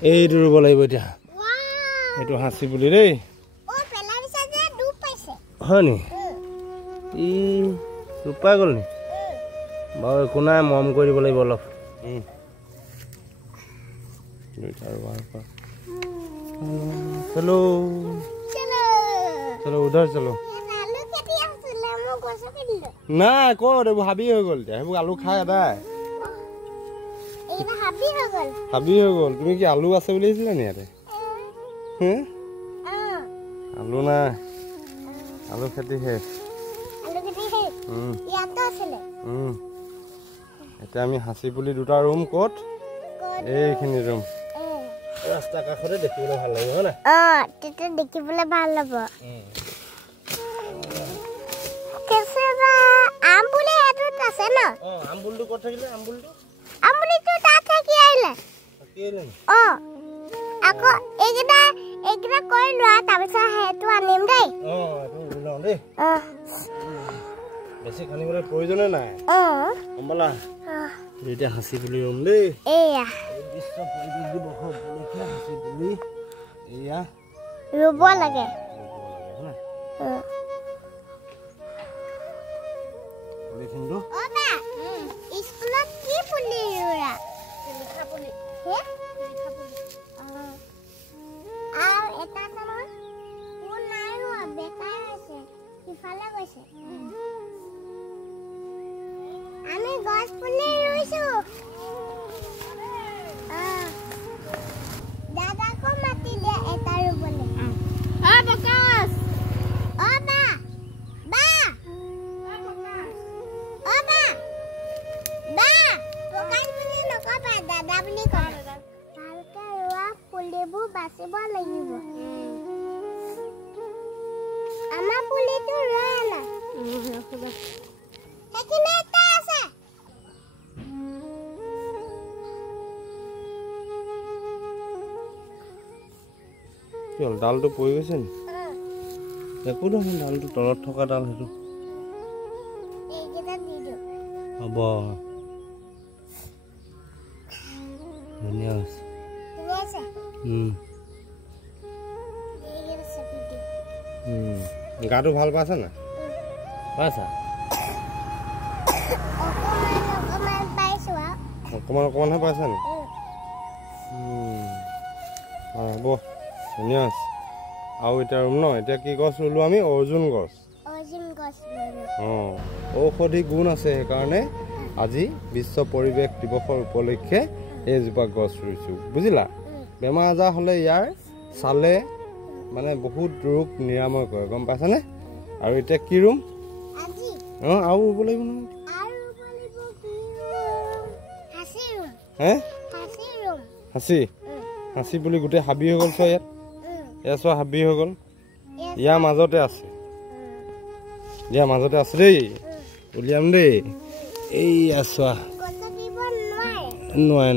এইটো ৰুব লাগিব এতিয়া এইটো হাঁচি বুলি দেই হয় নি ই ৰূপাই গ'ল নি বাৰু একো নাই মৰম কৰি দিব লাগিব অলপ চলো চলো উধৰ চলো নাই ক'ত এইবোৰ হাবি হৈ গ'ল এতিয়া সেইবোৰ আলু খাই এদাই হাবি হৈ গ'ল তুমি কি আলু আছে বুলি আহিছিলা নি ইয়াতে আলু নাই আলু খেতি শেষ এতিয়া আমি হাঁচি পুলি দুটা ৰুম ক'ত এইখিনি ৰুম ৰাস্তা কাষতে দেখিবলৈ ভাল লাগিব হয় না তেতিয়া দেখিবলৈ ভাল হ'ব আমবুলি এটোত আছে ন আমবুলিটো ক'ত থাকিলে আমবুলিটো তাত থাকি আহিলে আকৌ এইকেইটা কৰি লোৱা তাৰপিছত সেইটো আনিম দেই বেছি খানিবলৈ প্ৰয়োজনে নাই গম পালা এতিয়া হাঁচি পুলি ৰুম দেই এয়া বিশ্ব পৰিৱেশ দিৱস উপলক্ষে হাঁচি পুলি এয়া ৰুব লাগে স্কুলত কি পুলি ৰুৱা শিলিখা পুলি আৰু এটা নহয় ফুল নাই ৰোৱা বেকাৰ আছে সিফালে গৈছে আমি গছ পুলি ৰুইছো দাদাকো মাতি দে এটা ৰুবলৈ বকাস দাদা বুলি কয় ভালকে ৰোৱা পুলিবোৰ বাচিব লাগিব আমাৰ পুলিটো ৰোৱা নাই সেইখিনি এটা আছে কি হ'ল ডালটো পৰি গৈছে নি একো নহয় ডালটো তলত থকা ডাল সেইটো এইকেইটা দি দিওঁ হ'ব ধুনীয়া হৈছে গাটো ভাল পাইছা না পাইছা অকণমান অকণমানহে পাইছা নি হ'ব ধুনীয়া আছে আৰু এতিয়া ৰুম ন এতিয়া কি গছ ৰুলো আমি অৰ্জুন গছ ঔষধি গুণ আছে সেইকাৰণে আজি বিশ্ব পৰিৱেশ দিৱসৰ উপলক্ষে এইজোপা গছ ৰুইছোঁ বুজিলা বেমাৰ আজাৰ হ'লে ইয়াৰ চালে মানে বহুত ৰোগ নিৰাময় কৰে গম পাইছানে আৰু এতিয়া কি ৰুম আৰু ৰুব লাগিব নহয় হাঁচি বুলি গোটেই হাবি হৈ গ'ল চোৱা ইয়াত চোৱা হাবি হৈ গ'ল ইয়াৰ মাজতে আছে দেই উলিয়াম দেই এই চোৱা নোৱাৰে